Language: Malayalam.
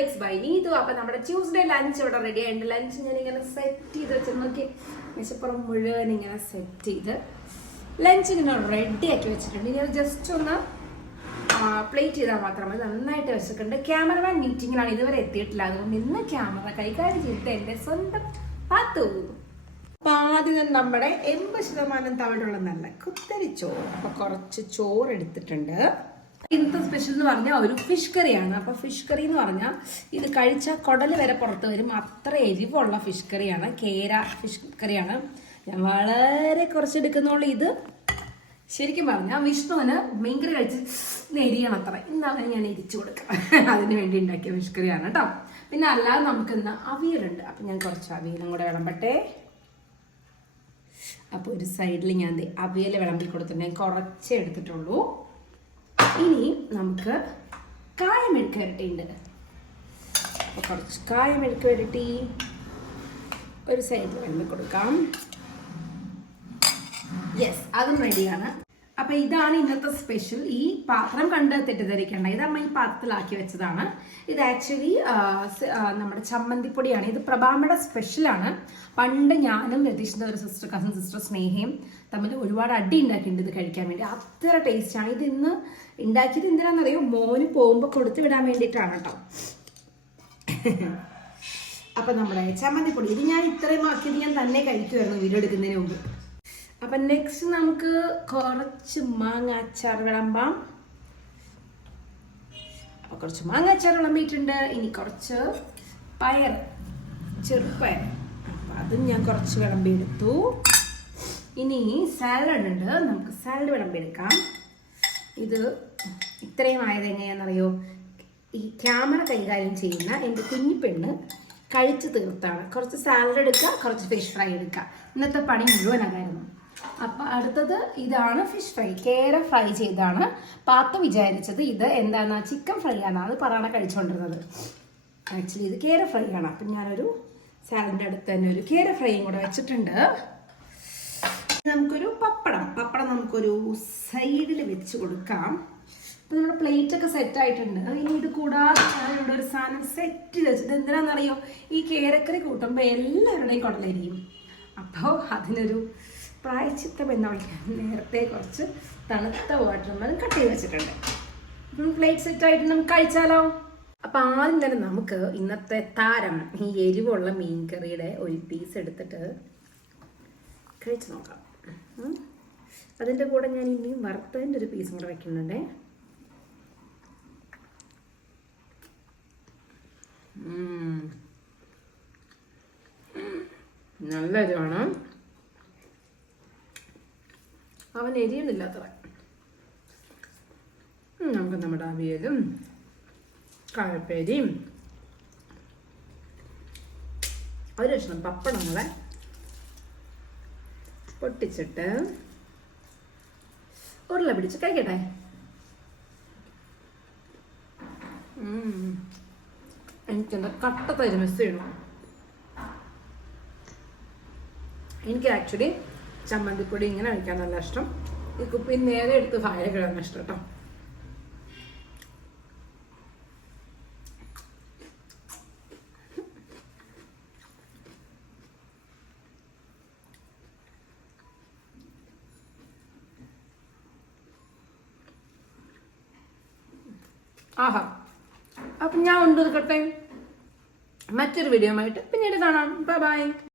Bakes by Neethu. അപ്പൊ നമ്മുടെ ട്യൂസ്ഡേ ലഞ്ച് ഇവിടെ റെഡി ആയിട്ടുണ്ട്. ലഞ്ച് ഞാൻ ഇങ്ങനെ സെറ്റ് ചെയ്ത് വെച്ച് നോക്കി, മേശപ്പുറം മുഴുവൻ ഇങ്ങനെ സെറ്റ് ചെയ്ത് ലഞ്ച് ഇങ്ങനെ റെഡി ആക്കി വെച്ചിട്ടുണ്ട്. ഇനി അത് ജസ്റ്റ് ഒന്ന് പ്ലേറ്റ് ചെയ്താൽ മാത്രം മതി. നന്നായിട്ട് വെച്ചിട്ടുണ്ട്. ക്യാമറമാൻ മീറ്റിങ്ങിലാണ്, ഇതുവരെ എത്തിയിട്ടില്ല. അതുകൊണ്ട് ഇന്ന് ക്യാമറ കൈകാര്യം ചെയ്തിട്ട് എൻ്റെ സ്വന്തം പാത്തു. അപ്പൊ ആദ്യം നമ്മുടെ 80% തവിടുള്ള നല്ല കുത്തരി ചോറ്. അപ്പൊ കുറച്ച് ചോറ് എടുത്തിട്ടുണ്ട്. ഇന്നത്തെ സ്പെഷ്യൽ എന്ന് പറഞ്ഞാൽ ഒരു ഫിഷ് കറിയാണ്. അപ്പോൾ ഫിഷ് കറി എന്ന് പറഞ്ഞാൽ ഇത് കഴിച്ചാൽ കുടൽ വരെ പുറത്ത് വരും, അത്ര എരിവുള്ള ഫിഷ് കറിയാണ്. കേര ഫിഷ് കറിയാണ്. ഞാൻ വളരെ കുറച്ചെടുക്കുന്നുള്ളൂ. ഇത് ശരിക്കും പറഞ്ഞാൽ വിഷ്ണുവിന് മീൻകറി കഴിച്ച് എരിയണം അത്ര. ഇന്നവന് ഞാൻ എരിച്ചു കൊടുക്കാം. അതിന് വേണ്ടി ഉണ്ടാക്കിയ ഫിഷ് കറിയാണ് കേട്ടോ. പിന്നെ അല്ലാതെ നമുക്ക് ഇന്ന് അവിയലുണ്ട്. അപ്പം ഞാൻ കുറച്ച് അവിയലും കൂടെ വിളമ്പട്ടെ. അപ്പോൾ ഒരു സൈഡിൽ ഞാൻ അവിയൽ വിളമ്പി കൊടുത്തിട്ടുണ്ട്. ഞാൻ കുറച്ചേ എടുത്തിട്ടുള്ളൂ. ഇനി നമുക്ക് കായമെഴുക്ക് വരട്ടിയുണ്ട്. അപ്പോൾ കുറച്ച് കായമെഴുക്ക് വരട്ടി ഒരു സൈഡിൽ വിളമ്പി കൊടുക്കാം. യെസ്, അതും റെഡിയാണ്. അപ്പം ഇതാണ് ഇന്നത്തെ സ്പെഷ്യൽ. ഈ പാത്രം കണ്ട് തെറ്റിദ്ധരിക്കേണ്ട, ഇത് അമ്മ ഈ പാത്രത്തിലാക്കി വെച്ചതാണ്. ഇത് ആക്ച്വലി നമ്മുടെ ചമ്മന്തിപ്പൊടിയാണ്. ഇത് പ്രഭാമയുടെ സ്പെഷ്യലാണ്. പണ്ട് ഞാനും രതീഷിൻ്റെ ഒരു കസിൻ സിസ്റ്റർ സ്നേഹയും തമ്മിൽ ഒരുപാട് അടി ഉണ്ടാക്കിയിട്ടുണ്ട് ഇത് കഴിക്കാൻ വേണ്ടി. അത്ര ടേസ്റ്റാണ്. ഇത് ഇന്ന് ഉണ്ടാക്കിയത് എന്തിനാണെന്നറിയോ, മോന് പോകുമ്പോൾ കൊടുത്തു വിടാൻ വേണ്ടിയിട്ടാണ് കേട്ടോ. അപ്പം നമ്മുടെ ചമ്മന്തിപ്പൊടി ഇത് ഞാൻ ഇത്രയും ആക്കിയത് ഞാൻ തന്നെ കഴിക്കുമായിരുന്നു വീടെടുക്കുന്നതിന് മുമ്പ്. അപ്പം നെക്സ്റ്റ് നമുക്ക് കുറച്ച് മാങ്ങ അച്ചാർ വിളമ്പാം. അപ്പോൾ കുറച്ച് മാങ്ങ അച്ചാർ വിളമ്പിയിട്ടുണ്ട്. ഇനി കുറച്ച് പയർ, ചെറുപ്പയർ, അപ്പം അതും ഞാൻ കുറച്ച് വിളമ്പിയെടുത്തു. ഇനി സാലഡ് ഉണ്ട്, നമുക്ക് സാലഡ് വിളമ്പിയെടുക്കാം. ഇത് ഇത്രയും ആയത് എങ്ങനെയാണെന്നറിയോ, ഈ ക്യാമറ കൈകാര്യം ചെയ്യുന്ന എൻ്റെ കുഞ്ഞിപ്പെണ്ണ് കഴിച്ച് തീർത്താണ്. കുറച്ച് സാലഡ് എടുക്കുക, കുറച്ച് ഫിഷ് ഫ്രൈ എടുക്കുക. ഇന്നത്തെ പണി മുഴുവൻ അതായിരുന്നു. അപ്പം അടുത്തത് ഇതാണ് ഫിഷ് ഫ്രൈ. കേര ഫ്രൈ ചെയ്താണ്. പാത്തു വിചാരിച്ചത് ഇത് എന്താണെന്നാ ചിക്കൻ ഫ്രൈ ആണ്, അത് പറയാണ് കഴിച്ചുകൊണ്ടിരുന്നത്. ആക്ച്വലി ഇത് കേര ഫ്രൈ ആണ്. അപ്പം ഞാനൊരു സാലഡിൻ്റെ അടുത്ത് തന്നെ ഒരു കേര ഫ്രൈയും കൂടെ വെച്ചിട്ടുണ്ട്. നമുക്കൊരു പപ്പടം നമുക്കൊരു സൈഡിൽ വെച്ച് കൊടുക്കാം. അപ്പം നമ്മുടെ പ്ലേറ്റൊക്കെ സെറ്റായിട്ടുണ്ട്. ഇനി ഇത് കൂടാതെ ഞാനിവിടെ ഒരു സാധനം സെറ്റ് ചെയ്ത് വെച്ചത് എന്തിനാണെന്നറിയോ, ഈ കേരക്കറി കൂട്ടുമ്പോൾ എല്ലാവരുടെയും കുടലരിയും. അപ്പോൾ അതിനൊരു പ്രായച്ചിത്തം എന്ന് വിളിക്കാൻ നേരത്തെ കുറച്ച് തണുത്ത വാട്ടർമെലൺ കട്ട് ചെയ്ത് വെച്ചിട്ടുണ്ട്. അപ്പം പ്ലേറ്റ് സെറ്റായിട്ട് നമുക്ക് കഴിച്ചാലോ. അപ്പം ആദ്യം തന്നെ നമുക്ക് ഇന്നത്തെ താരം ഈ എരിവുള്ള മീൻ കറിയുടെ ഒരു പീസ് എടുത്തിട്ട് കഴിച്ച് നോക്കാം. അതിൻ്റെ കൂടെ ഞാൻ ഇനിയും വറുത്തതിൻ്റെ ഒരു പീസും കൂടെ വയ്ക്കുന്നുണ്ടേ. നല്ല എരിവാണ്. അവൻ എരിയുന്നില്ലാത്ര. നമുക്ക് നമ്മുടെ അവിയലും കായപ്പേരിയും ഒരു കഷ്ണം പപ്പടം കൂടെ പൊട്ടിച്ചിട്ട് ഉരുള പിടിച്ച് കഴിക്കട്ടെ. എനിക്കെന്താ കട്ട തരി മിസ് ചെയ്യണം. എനിക്ക് ആക്ച്വലി ചമ്മന്തിപ്പൊടി ഇങ്ങനെ കഴിക്കാൻ നല്ല ഇഷ്ടം. ഈ കുപ്പി നേരെ എടുത്ത് വായ കിടാൻ ഇഷ്ടം കേട്ടോ. ആഹാ, അപ്പം ഞാൻ കൊണ്ടുവെക്കട്ടെ. മറ്റൊരു വീഡിയോ ആയിട്ട് പിന്നീട് കാണാം. Bye bye.